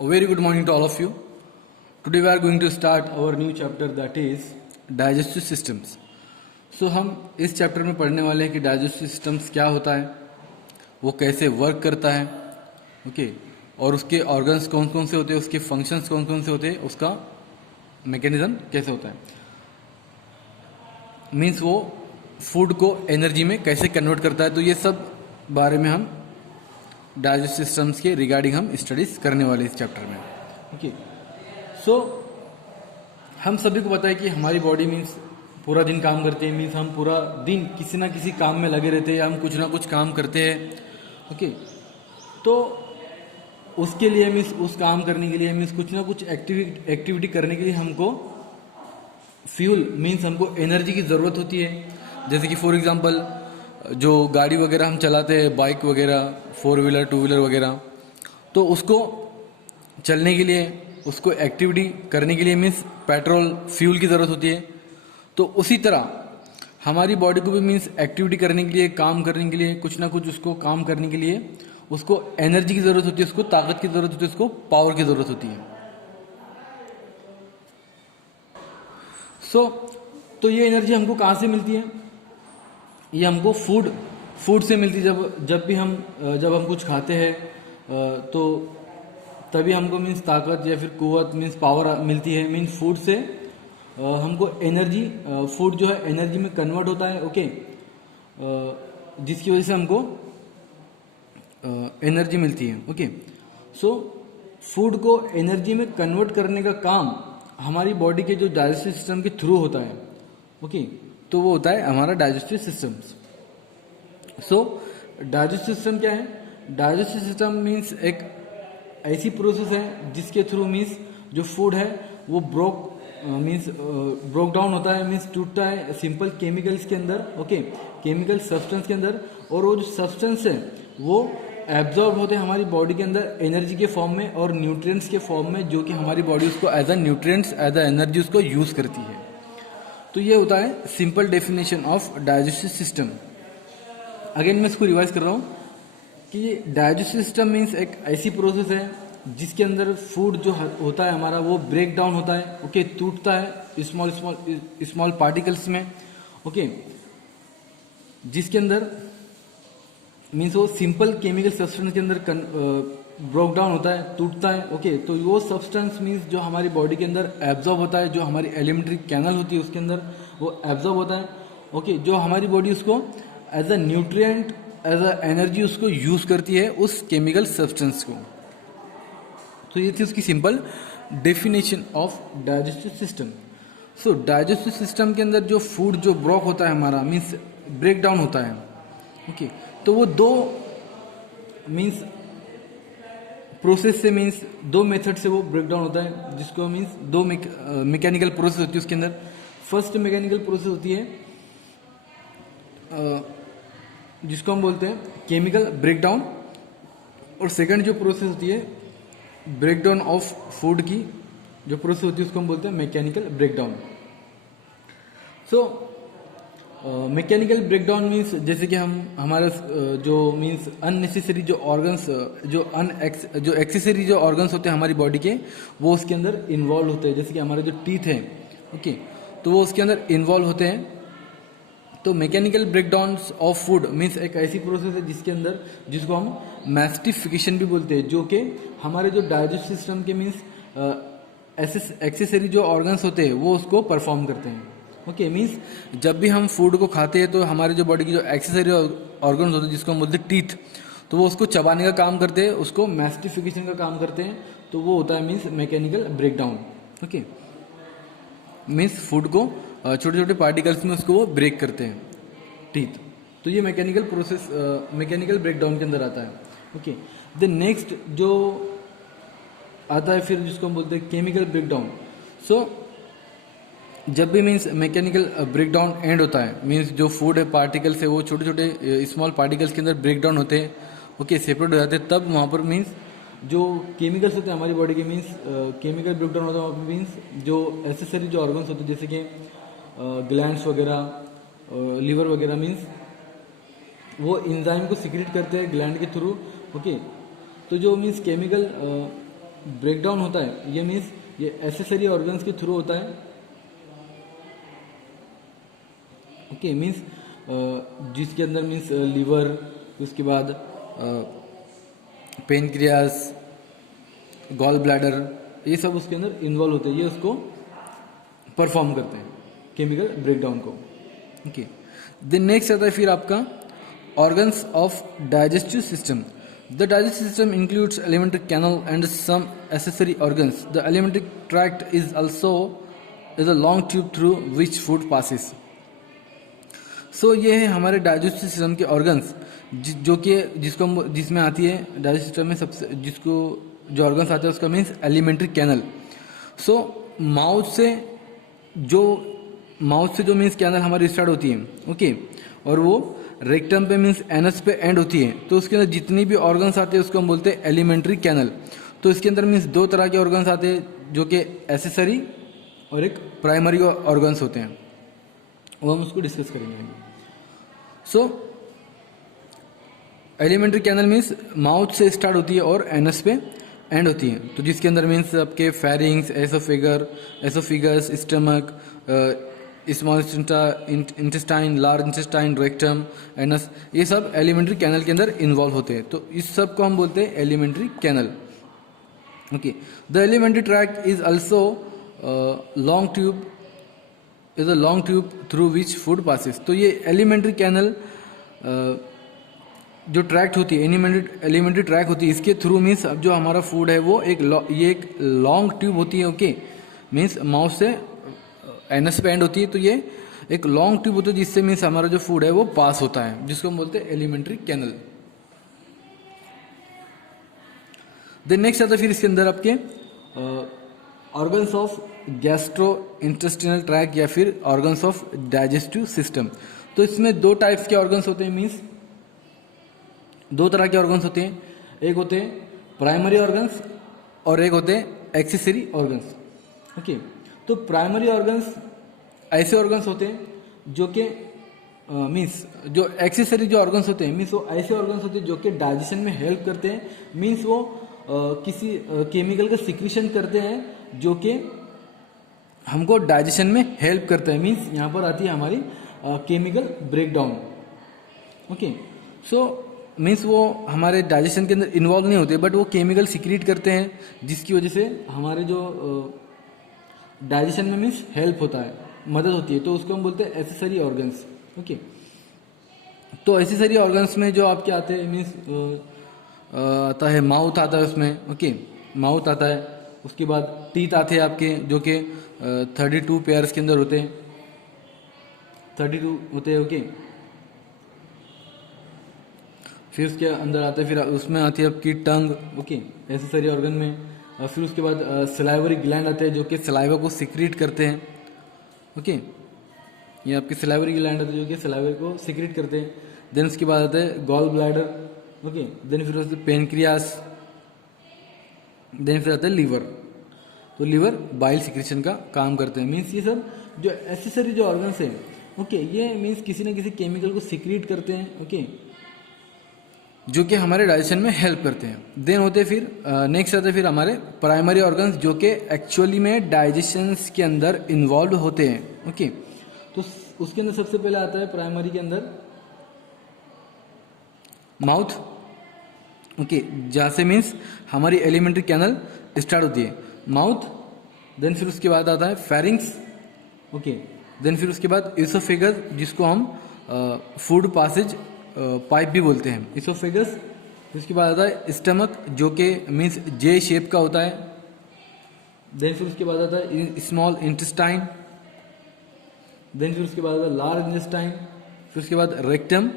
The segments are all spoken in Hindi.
A very good morning to all of you. Today we are going to start our new chapter, that is digestive systems. So हम इस चैप्टर में पढ़ने वाले हैं कि डाइजेस्टिव सिस्टम्स क्या होता है, वो कैसे वर्क करता है, ओके, और उसके ऑर्गन्स कौन कौन से होते हैं, उसके फंक्शंस कौन कौन से होते हैं, उसका मैकेनिज्म कैसे होता है, मीन्स वो फूड को एनर्जी में कैसे कन्वर्ट करता है. तो ये सब बारे में हम डाइजेस्टिव सिस्टम्स के रिगार्डिंग हम स्टडीज करने वाले इस चैप्टर में. ओके, सो हम सभी को पता है कि हमारी बॉडी मीन्स पूरा दिन काम करती है, मीन्स हम पूरा दिन किसी ना किसी काम में लगे रहते हैं, हम कुछ ना कुछ काम करते हैं. ओके, तो उसके लिए मीन्स उस काम करने के लिए मीन्स कुछ ना कुछ एक्टिविटी करने के लिए हमको फ्यूल मीन्स हमको एनर्जी की ज़रूरत होती है. जैसे कि फॉर एग्जांपल जो गाड़ी वगैरह हम चलाते हैं, बाइक वगैरह, 4 व्हीलर 2 व्हीलर वगैरह, तो उसको चलने के लिए, उसको एक्टिविटी करने के लिए मीन्स पेट्रोल फ्यूल की ज़रूरत होती है. तो उसी तरह हमारी बॉडी को भी मीन्स एक्टिविटी करने के लिए, काम करने के लिए, कुछ ना कुछ उसको काम करने के लिए उसको एनर्जी की ज़रूरत होती है, उसको ताकत की ज़रूरत होती है, उसको पावर की ज़रूरत होती है. तो ये एनर्जी हमको कहाँ से मिलती है? ये हमको फूड से मिलती है. जब हम कुछ खाते हैं तो तभी हमको मीन्स ताकत या फिर कुव्वत मीन्स पावर मिलती है. मीन्स फूड से हमको एनर्जी, फूड जो है एनर्जी में कन्वर्ट होता है. ओके, जिसकी वजह से हमको एनर्जी मिलती है. ओके, सो फूड को एनर्जी में कन्वर्ट करने का काम हमारी बॉडी के जो डाइजेस्टिव सिस्टम के थ्रू होता है. ओके, तो वो होता है हमारा डाइजेस्टिव सिस्टम्स. सो डाइजेस्टिव सिस्टम क्या है? डाइजेस्टिव सिस्टम मीन्स एक ऐसी प्रोसेस है जिसके थ्रू मीन्स जो फूड है वो ब्रोक डाउन होता है, मीन्स टूटता है सिंपल केमिकल्स के अंदर. ओके, केमिकल सब्सटेंस के अंदर, और वो जो सब्सटेंस है वो एब्जॉर्ब होते हैं हमारी बॉडी के अंदर एनर्जी के फॉर्म में और न्यूट्रिएंट्स के फॉर्म में, जो कि हमारी बॉडी उसको as a nutrients, as a energy उसको यूज करती है. तो ये होता है simple definition of digestive system. Again मैं इसको रिवाइज कर रहा हूँ कि डाइजेस्टिव सिस्टम मीन्स एक ऐसी प्रोसेस है जिसके अंदर फूड जो होता है हमारा वो ब्रेक डाउन होता है. ओके, टूटता है स्मॉल पार्टिकल्स में. ओके, जिसके अंदर मीन्स वो सिंपल केमिकल सब्सटेंस के अंदर ब्रोक डाउन होता है, टूटता है. ओके, तो वो सब्सटेंस मीन्स जो हमारी बॉडी के अंदर एब्जॉर्ब होता है, जो हमारी एलिमेंट्री कैनल होती है उसके अंदर वो एब्जॉर्ब होता है. ओके, जो हमारी बॉडी उसको as a nutrient, as a energy उसको यूज करती है उस केमिकल सब्सटेंस को. तो ये थी उसकी simple definition of digestive system. So digestive system के अंदर जो फूड जो ब्रोक होता है हमारा मीन्स ब्रेक डाउन होता है. ओके, तो वो दो मीन्स प्रोसेस से मीन्स दो मेथड से वो ब्रेक डाउन होता है, जिसको मीन्स दो मैकेनिकल प्रोसेस होती है उसके अंदर. फर्स्ट मैकेनिकल प्रोसेस होती है जिसको हम बोलते हैं केमिकल ब्रेक डाउन, और सेकंड जो प्रोसेस होती है ब्रेक डाउन ऑफ फूड की जो प्रोसेस होती है उसको हम बोलते हैं mechanical break down. So mechanical breakdown means जैसे कि हम हमारे जो मीन्स अननेसेसरी जो ऑर्गन्स, जो एक्सेसरी जो ऑर्गन्स होते हैं हमारी बॉडी के, वो उसके अंदर इन्वॉल्व होते हैं. जैसे कि हमारे जो टीथ हैं, ओके, तो वो उसके अंदर इन्वॉल्व होते हैं. तो mechanical breakdown of food means एक ऐसी प्रोसेस है जिसके अंदर, जिसको हम मैस्टिफिकेशन भी बोलते हैं, जो कि हमारे जो डाइजेस्टिव सिस्टम के मीन्स एक्सेसरी जो ऑर्गन्स होते हैं वो उसको परफॉर्म करते हैं. ओके, मीन्स जब भी हम फूड को खाते हैं तो हमारे जो बॉडी की जो एक्सेसरी ऑर्गन्स होते हैं जिसको हम बोलते हैं टीथ, तो वो उसको चबाने का काम करते हैं, उसको मैस्टिफिकेशन का काम करते हैं. तो वो होता है means mechanical breakdown. Okay, means food को छोटे छोटे पार्टिकल्स में उसको वो ब्रेक करते हैं टीथ. तो ये मैकेनिकल प्रोसेस मैकेनिकल ब्रेकडाउन के अंदर आता है. ओके, द नेक्स्ट जो आता है फिर जिसको हम बोलते हैं केमिकल ब्रेकडाउन. सो जब भी मीन्स मैकेनिकल ब्रेकडाउन एंड होता है, मीन्स जो फूड है पार्टिकल्स है वो छोटे छोटे स्मॉल पार्टिकल्स के अंदर ब्रेकडाउन होते हैं. ओके, सेपरेट हो जाते हैं. तब वहाँ पर मीन्स जो केमिकल्स होते हैं हमारी बॉडी के, मीन्स केमिकल ब्रेकडाउन होता है वहाँ पर मीन्स जो एसेसरी जो ऑर्गन्स होते हैं जैसे कि ग्लैंड्स वगैरह, लीवर वगैरह, मीन्स वो इंजाइम को सिक्रेट करते हैं ग्लैंड के थ्रू. ओके, तो जो मीन्स केमिकल ब्रेक डाउन होता है ये मीन्स ये एसेसरी ऑर्गन्स के थ्रू होता है। ओके मीन्स जिसके अंदर मीन्स लीवर, उसके बाद पेनक्रियास, गॉल ब्लैडर, ये सब उसके अंदर इन्वॉल्व होते हैं, ये उसको परफॉर्म करते हैं केमिकल ब्रेकडाउन को। ओके देन नेक्स्ट आता है फिर आपका organs of digestive system. The digestive system includes alimentary canal and some accessory organs. The alimentary tract is also is a long tube through which food passes. So ये है हमारे डाइजेस्टिव सिस्टम के ऑर्गन्स जो कि जिसमें आती है डाइजेस्टिव सिस्टम में सबसे जिसको जो ऑर्गन्स आते हैं उसका means alimentary canal. So mouth से जो मीन्स कैनल हमारी स्टार्ट होती है, ओके, और वो रेक्टम पे मीन्स एनस पे एंड होती है, तो उसके अंदर जितनी भी ऑर्गन्स आते हैं उसको हम बोलते हैं एलिमेंट्री कैनल। तो इसके अंदर मीन्स दो तरह के ऑर्गन्स आते हैं जो कि एसेसरी और एक प्राइमरी ऑर्गन्स होते हैं, वो हम उसको डिस्कस करेंगे। सो एलिमेंट्री कैनल मीन्स माउथ से स्टार्ट होती है और एनस पे एंड होती है, तो जिसके अंदर मीन्स आपके pharynx, oesophagus, stomach, small intestine, large intestine, rectum, anus, ये सब एलिमेंट्री कैनल के अंदर इन्वॉल्व होते हैं, तो इस सब को हम बोलते हैं alimentary canal. Okay the alimentary track is also long tube through which food passes. तो ये एलिमेंट्री कैनल जो ट्रैक्ट होती है, एलिमेंट्री ट्रैक होती है, इसके थ्रू मीन्स अब जो हमारा फूड है वो एक लॉन्ग ट्यूब होती है। ओके मीन्स माउथ से एनस पे एंड होती है, तो ये एक लॉन्ग ट्यूब होती है जिससे मीन्स हमारा जो फूड है वो पास होता है, जिसको हम बोलते हैं एलिमेंट्री कैनल। देन नेक्स्ट आता है फिर इसके अंदर आपके organs of gastro intestinal track या फिर ऑर्गन्स ऑफ डाइजेस्टिव सिस्टम। तो इसमें दो टाइप्स के ऑर्गन्स होते हैं, मीन्स दो तरह के ऑर्गन्स होते हैं, एक होते हैं प्राइमरी ऑर्गन्स और एक होते हैं एक्सेसरी ऑर्गन्स। ओके तो प्राइमरी ऑर्गन्स ऐसे ऑर्गन्स होते हैं जो कि मीन्स जो एक्सेसरी जो ऑर्गन्स होते हैं मीन्स वो ऐसे ऑर्गन्स होते हैं जो कि डाइजेशन में हेल्प करते हैं, मीन्स वो किसी केमिकल का सिक्रीशन करते हैं जो कि हमको डाइजेशन में हेल्प करता है, मीन्स यहाँ पर आती है हमारी chemical breakdown. Okay so means वो हमारे डाइजेशन के अंदर इन्वॉल्व नहीं होते, बट वो केमिकल सिक्रीट करते हैं जिसकी वजह से हमारे जो डाइजेशन में मीन्स हेल्प होता है, मदद होती है, तो उसको हम बोलते हैं एसेसरी ऑर्गन्स। ओके तो एसेसरी ऑर्गन्स में जो आपके आते हैं मीन्स आता है माउथ आता है उसमें। ओके माउथ आता है, उसके बाद टीथ आते हैं आपके जो कि 32 पेयर्स के अंदर होते हैं, 32 होते हैं। ओके फिर उसके अंदर आते हैं, फिर उसमें आती है आपकी टंग, ओके एसेसरी ऑर्गन में, और फिर उसके बाद सलाइवरी ग्लैंड आते हैं जो कि सलाइवा को सिक्रीट करते हैं। ओके ये आपके सलाइवरी ग्लैंड आते हैं जो कि सलाइवा को सिक्रीट करते हैं। देन उसके बाद आता है गॉल ब्लैडर। ओके देन फिर आता है पेनक्रियास, देन फिर आता है लीवर। तो लीवर बाइल सिक्रेशन का काम करते हैं, मीन्स ये सब जो एसेसरी जो ऑर्गन्स हैं, ओके ये मीन्स किसी न किसी केमिकल को सिक्रीट करते हैं, ओके जो कि हमारे डाइजेशन में हेल्प करते हैं। देन होते फिर नेक्स्ट आते फिर हमारे प्राइमरी ऑर्गन्स जो कि एक्चुअली में डाइजेशन के अंदर इन्वॉल्व होते हैं। ओके तो उसके अंदर सबसे पहले आता है प्राइमरी के अंदर माउथ। ओके जहाँ से मीन्स हमारी एलिमेंट्री कैनल स्टार्ट होती है, माउथ। देन फिर उसके बाद आता है फेरिंग्स। ओके देन फिर उसके बाद इसोफेगस जिसको हम फूड पासेज पाइप भी बोलते हैं, इसोफेगस। उसके बाद आता है स्टमक जो कि मीन्स जे शेप का होता है। देन फिर उसके बाद आता है स्मॉल इंटेस्टाइन। देन फिर उसके बाद आता है लार्ज इंटेस्टाइन। फिर उसके बाद रेक्टम।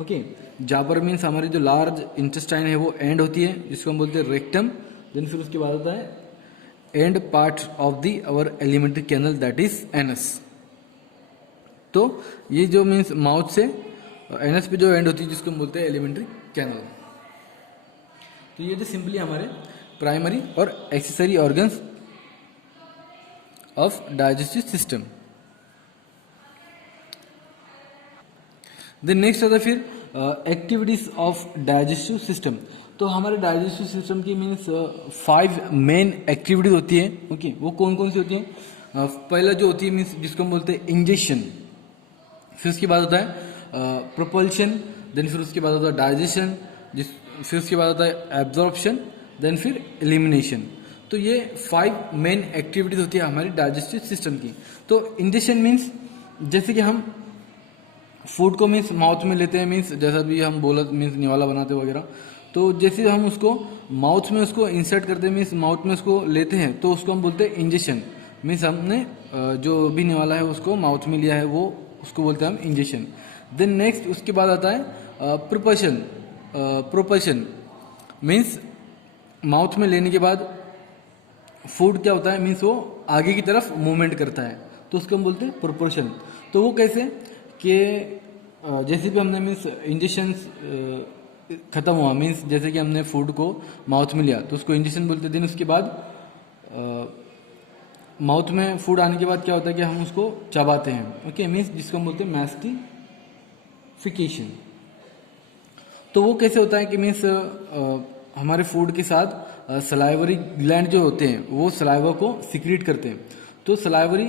ओके जहाँ पर मीन्स हमारी जो लार्ज इंटेस्टाइन है वो एंड होती है जिसको हम बोलते हैं रेक्टम। देन फिर उसके बाद आता है end part of the our alimentary canal that is anus. तो ये जो मीन्स माउथ से एनस पे जो एंड होती है जिसको हम बोलते हैं एलिमेंट्री कैनल। तो ये जो सिंपली हमारे प्राइमरी और accessory organs of digestive system. Then next आता है फिर एक्टिविटीज ऑफ डाइजेस्टिव सिस्टम। तो हमारे डाइजेस्टिव सिस्टम की मीन्स 5 मेन एक्टिविटीज होती है। ओके, वो कौन कौन सी होती है? पहला जो होती है मीन्स जिसको हम बोलते हैं इंजेक्शन, फिर उसके बाद होता है प्रोपल्शन, देन फिर उसके बाद होता है डाइजेशन, फिर उसके बाद होता है एब्जॉर्प्शन, देन फिर एलिमिनेशन। तो ये 5 मेन एक्टिविटीज होती है हमारी डाइजेस्टिव सिस्टम की। तो इंजेक्शन मीन्स जैसे कि हम फूड को मीन्स माउथ में लेते हैं, मीन्स जैसा भी हम बोला मीन्स निवाला बनाते वगैरह, तो जैसे हम उसको माउथ में उसको इंसर्ट करते हैं, मीन्स माउथ में उसको लेते हैं, तो उसको हम बोलते हैं इंजेक्शन। मीन्स हमने जो भी निवाला है उसको माउथ में लिया है, वो उसको बोलते हैं हम इंजेक्शन। देन नेक्स्ट उसके बाद आता है प्रोपल्शन। प्रोपल्शन मीन्स माउथ में लेने के बाद फूड क्या होता है, मीन्स वो आगे की तरफ मूवमेंट करता है, तो उसको हम बोलते हैं प्रोपोर्शन। तो वो कैसे कि जैसे भी हमने मीन्स इंजेक्शन खत्म हुआ, मीन्स जैसे कि हमने फूड को माउथ में लिया तो उसको इंजेक्शन बोलते हैं। दिन उसके बाद माउथ में फूड आने के बाद क्या होता है कि हम उसको चबाते हैं। ओके, मीन्स जिसको हम बोलते हैं मैस्टिफिकेशन। तो वो कैसे होता है कि मीन्स हमारे फूड के साथ सलाइवरी ग्लैंड जो होते हैं वो सलाइवा को सिक्रीट करते हैं। तो सलाइवरी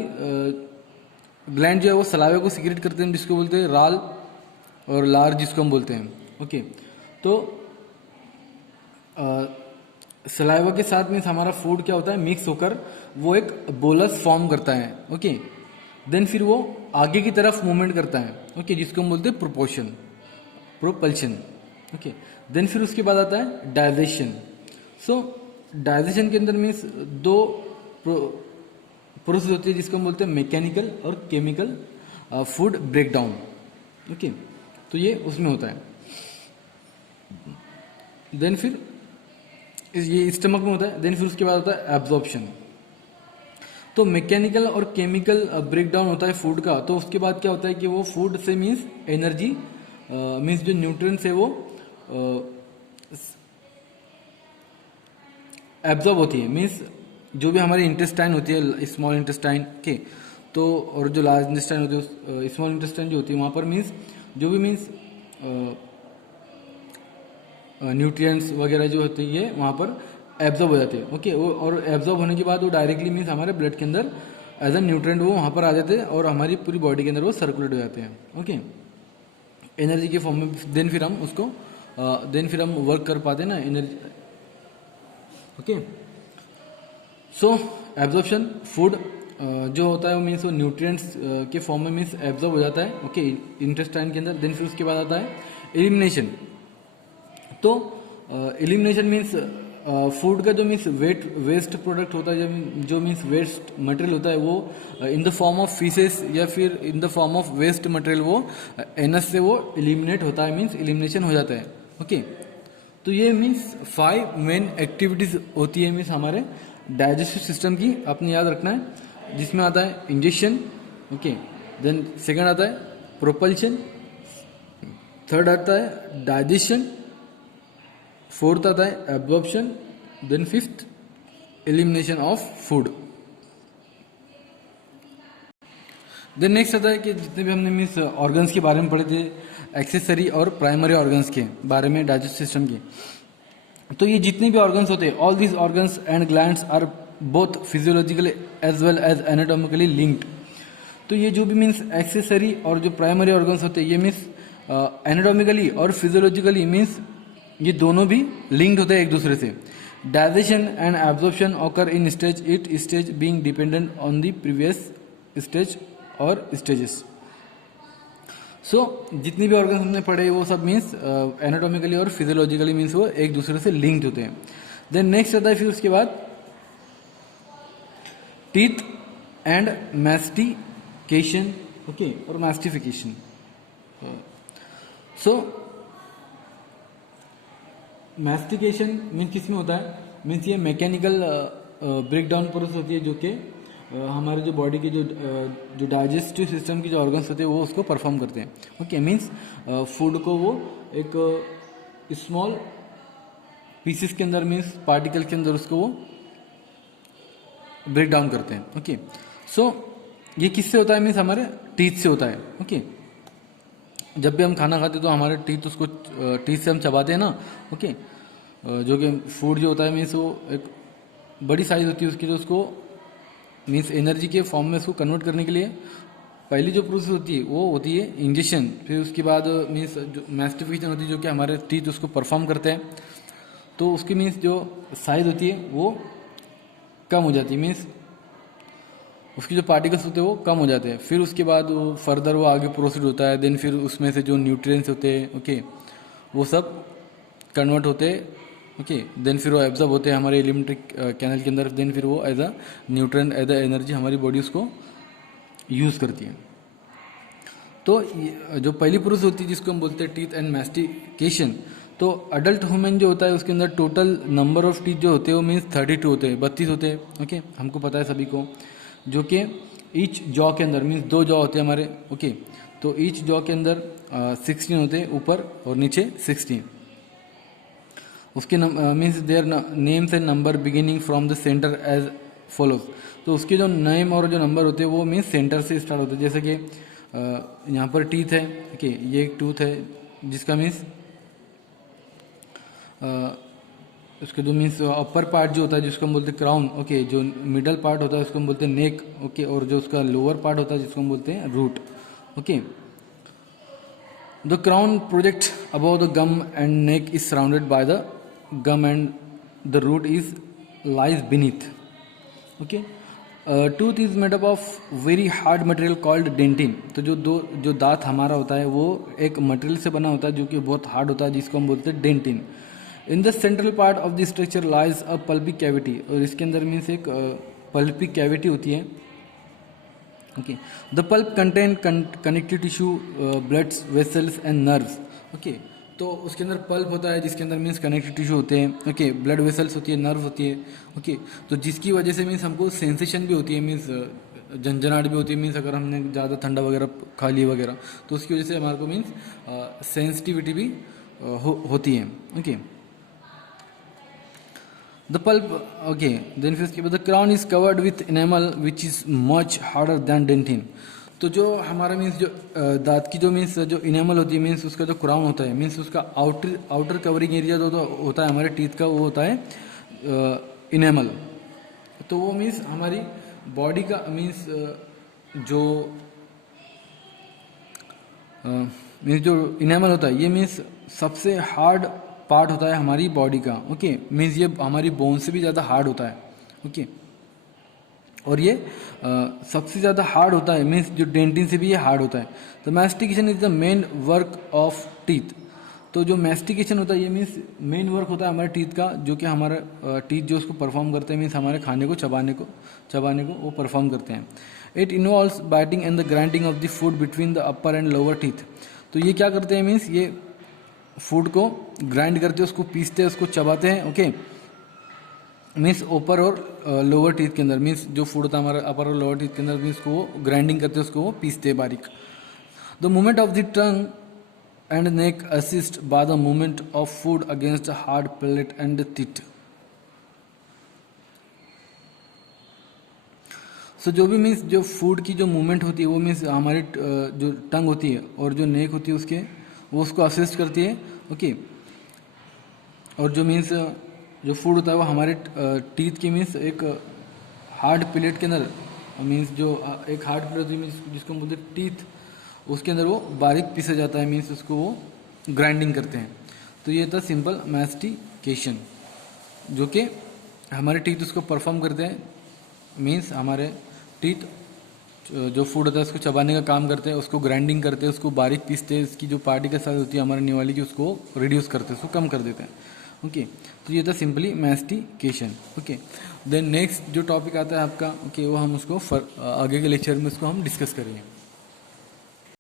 ग्लैंड जो है वो सलाइवा को सिक्रीट करते हैं, जिसको बोलते हैं राल और लार, जिसको हम बोलते हैं। ओके, तो सलाइवा के साथ मीन्स हमारा फूड क्या होता है, मिक्स होकर वो एक बोलस फॉर्म करता है। ओके, देन फिर वो आगे की तरफ मूवमेंट करता है। ओके, जिसको हम बोलते हैं प्रोपल्शन। ओके, देन फिर उसके बाद आता है डाइजेशन। सो डाइजेशन के अंदर मीन्स 2 प्रोसेस होती है, जिसको हम बोलते हैं मैकेनिकल और chemical food break down. Okay, तो ये उसमें होता है। देन फिर ये स्टमक में होता है। देन फिर उसके बाद होता है एब्जॉर्प्शन। तो मैकेनिकल और केमिकल ब्रेक डाउन होता है फूड का, तो उसके बाद क्या होता है कि वो फूड से मीन्स एनर्जी मीन्स जो न्यूट्रिएंट्स है वो एब्जॉर्ब होती है। मीन्स जो भी हमारी इंटेस्टाइन होती है, स्मॉल इंटेस्टाइन के, तो और जो लार्ज इंटेस्टाइन होती है, स्मॉल इंटेस्टाइन जो होती है वहाँ पर मीन्स जो भी मीन्स न्यूट्रिएंट्स वगैरह जो होती है वहाँ पर एब्जॉर्ब हो जाते हैं। ओके, वो और एब्जॉर्ब होने के बाद वो डायरेक्टली मीन्स हमारे ब्लड के अंदर एज अ न्यूट्रिएंट वो वहाँ पर आ जाते हैं और हमारी पूरी बॉडी के अंदर वो सर्कुलेट हो जाते हैं। ओके, एनर्जी के फॉर्म में। देन फिर हम उसको देन फिर हम वर्क कर पाते हैं ना एनर्जी। ओके, सो एब्जॉर्प्शन फूड जो होता है वो मीन्स वो न्यूट्रिएंट्स के फॉर्म में मीन्स एब्जॉर्ब हो जाता है। ओके, इंटेस्टाइन के अंदर। देन फिर उसके बाद आता है एलिमिनेशन। तो एलिमिनेशन मीन्स फूड का जो मीन्स वेस्ट प्रोडक्ट होता है, जो मीन्स वेस्ट मटेरियल होता है वो in the form of faeces या फिर in the form of waste material वो एनस से वो एलिमिनेट होता है, मीन्स एलिमिनेशन हो जाता है। ओके, तो ये मीन्स 5 मेन एक्टिविटीज होती है मीन्स हमारे डाइजेस्टिव सिस्टम की, आपने याद रखना है। जिसमें आता है इंजेक्शन। ओके, देन सेकंड आता है प्रोपल्शन, थर्ड आता है डाइजेशन, फोर्थ आता है absorption, then fifth elimination of food. Then next आता है कि जितने भी हमने मीन्स ऑर्गन्स के बारे में पढ़े थे, एक्सेसरी और प्राइमरी ऑर्गन्स के बारे में डाइजेस्टिव सिस्टम के, तो ये जितने भी ऑर्गन्स होते हैं, all these organs and glands are both physiologically as well as anatomically linked. तो ये जो भी मीन्स एक्सेसरी और जो प्राइमरी ऑर्गन्स होते हैं ये मीन्स एनाटॉमिकली और फिजियोलॉजिकली मीन्स ये दोनों भी लिंक्ड होते हैं एक दूसरे से। Digestion and absorption occur in stage, it stage being dependent on the previous stage और स्टेजेस। सो जितनी भी ऑर्गन्स हमने पढ़े वो सब मीन्स एनाटॉमिकली और फिजियोलॉजिकली मीन्स वो एक दूसरे से लिंक्ड होते हैं। देन नेक्स्ट आता है फिर उसके बाद टीथ एंड मैस्टिकेशन। ओके, और मैस्टिफिकेशन। सो मैस्टिकेशन मीन्स किसमें होता है, मीन्स ये मैकेनिकल ब्रेक डाउन प्रोसेस होती है जो कि हमारे जो बॉडी के जो डाइजेस्टिव सिस्टम की जो ऑर्गन्स होते हैं वो उसको परफॉर्म करते हैं। ओके, मीन्स फूड को वो एक स्मॉल पीसेस के अंदर मीन्स पार्टिकल के अंदर उसको वो ब्रेक डाउन करते हैं। ओके, सो ये किससे होता है, मीन्स हमारे टीथ से होता है। ओके, जब भी हम खाना खाते हैं तो हमारे टीथ उसको टीथ से हम चबाते हैं ना। ओके, जो कि फूड जो होता है मीन्स वो एक बड़ी साइज होती है उसकी, जो उसको मीन्स एनर्जी के फॉर्म में उसको कन्वर्ट करने के लिए पहली जो प्रोसेस होती है वो होती है इंजेक्शन। फिर उसके बाद मीन्स जो मैस्टिफिकेशन होती है जो कि हमारे टीथ उसको परफॉर्म करते हैं, तो उसकी मीन्स जो साइज होती है वो कम हो जाती है, मीन्स उसकी जो पार्टिकल्स होते हैं वो कम हो जाते हैं। फिर उसके बाद वो फर्दर वो आगे प्रोसीड होता है, देन फिर उसमें से जो न्यूट्रिएंट्स होते हैं ओके वो सब कन्वर्ट होते हैं ओके, देन फिर वो एब्जॉर्ब होते हैं हमारे एलिमेंट्री कैनल के अंदर, देन फिर वो as a nutrient as a energy हमारी बॉडी उसको यूज़ करती है। तो जो पहली प्रोसेस होती है जिसको हम बोलते हैं टीथ एंड मैस्टिकेशन, तो अडल्ट ह्यूमन जो होता है उसके अंदर टोटल नंबर ऑफ टीथ जो होते हैं वो मीन्स 32 होते हैं, 32 होते हैं ओके, हमको पता है सभी को, जो कि ईच जॉ के अंदर मीन्स 2 जॉ होते हैं हमारे ओके, तो ईच जॉ के अंदर 16 होते हैं ऊपर और नीचे 16। उसके means their names and number beginning from the centre as follows, तो उसके जो नेम और जो नंबर होते हैं वो मीन्स सेंटर से स्टार्ट होते हैं। जैसे कि यहाँ पर टीथ है ओके, ये एक टूथ है जिसका मीन्स उसके जो मीन्स अपर पार्ट जो होता है जिसको हम बोलते हैं क्राउन ओके, जो मिडल पार्ट होता है उसको हम बोलते हैं नेक ओके, और जो उसका लोअर पार्ट होता है जिसको हम बोलते हैं root okay. The crown project above the gum and neck is surrounded by the gum and the root is lies beneath okay. Tooth is made up of very hard material called dentine, तो जो दांत हमारा होता है वो एक मटेरियल से बना होता है जो कि बहुत हार्ड होता है जिसको हम बोलते हैं dentine. In the central part of the structure lies a pulpy cavity, और इसके अंदर मीन्स एक पल्पी कैविटी होती है okay. The pulp contain connective tissue bloods vessels and nerves okay, तो उसके अंदर पल्प होता है जिसके अंदर मीन्स कनेक्टिव टिश्यू होते हैं ओके, ब्लड वेसल्स होती है, नर्व होती है ओके, तो जिसकी वजह से मीन्स हमको सेंसेशन भी होती है, मीन्स झंझनाहट भी होती है, मीन्स अगर हमने ज़्यादा ठंडा वगैरह खा लिया वगैरह तो उसकी वजह से हमारे को मीन्स सेंसिटिविटी भी होती है okay. The pulp okay, then फिर उसके बाद the crown is covered with enamel which is much harder than dentine, तो जो हमारा मीन्स जो दांत की जो मीन्स जो इनेमल होती है मीन्स उसका जो क्राउन होता है मीन्स उसका आउटर कवरिंग एरिया जो होता है हमारे टीथ का वो होता है इनेमल, तो वो मीन्स हमारी बॉडी का मीन्स जो मीन्स जो इनेमल होता है ये मीन्स सबसे हार्ड पार्ट होता है हमारी बॉडी का ओके, मीन्स ये हमारी बोन से भी ज़्यादा हार्ड होता है ओके, और ये सबसे ज़्यादा हार्ड होता है मीन्स जो डेंटिन से भी ये हार्ड होता है। तो mastication is the main work of teeth, तो जो मैस्टिकेशन होता है ये मीन्स मेन वर्क होता है हमारे टीथ का, जो कि हमारा टीथ जो उसको परफॉर्म करते हैं मीन्स हमारे खाने को चबाने को वो परफॉर्म करते हैं। It involves biting and the grinding of the food between the upper and lower teeth, तो ये क्या करते हैं मीन्स ये फूड को ग्राइंड करते हैं, उसको पीसते हैं, उसको चबाते हैं ओके, मीन्स ऊपर और लोअर टीथ के अंदर मीन्स जो फूड होता है हमारा अपर और लोअर टीथ के अंदर मीन्स को ग्राइंडिंग करते हैं, उसको वो पीसते हैं बारीक। The movement of the tongue and neck assist by the movement of food against hard palate and teeth, so जो भी मीन्स जो फूड की जो मूवमेंट होती है वो मीन्स हमारी जो टंग होती है और जो नेक होती है उसके वो उसको असिस्ट करती है ओके, और जो मीन्स जो फूड होता है वो हमारे टीथ की मीन्स एक हार्ड प्लेट के अंदर मीन्स जो एक हार्ड प्लेट होती है मीन्स जिसको हम बोलते हैं टीथ, उसके अंदर वो बारीक पीसा जाता है मीन्स उसको वो ग्राइंडिंग करते हैं। तो ये था सिंपल मैस्टिकेशन, जो कि हमारे टीथ उसको परफॉर्म करते हैं मीन्स हमारे टीथ जो फूड होता है उसको चबाने का काम करते हैं, उसको ग्राइंडिंग करते हैं, उसको बारीक पीसते हैं, इसकी जो पार्टिकल साइज होती है हमारे निवाली की उसको रिड्यूस करते हैं, उसको कम कर देते हैं ओके। तो ये था simply mastication okay. Then next जो टॉपिक आता है आपका ओके वो हम उसको आगे के लेक्चर में उसको हम डिस्कस करेंगे।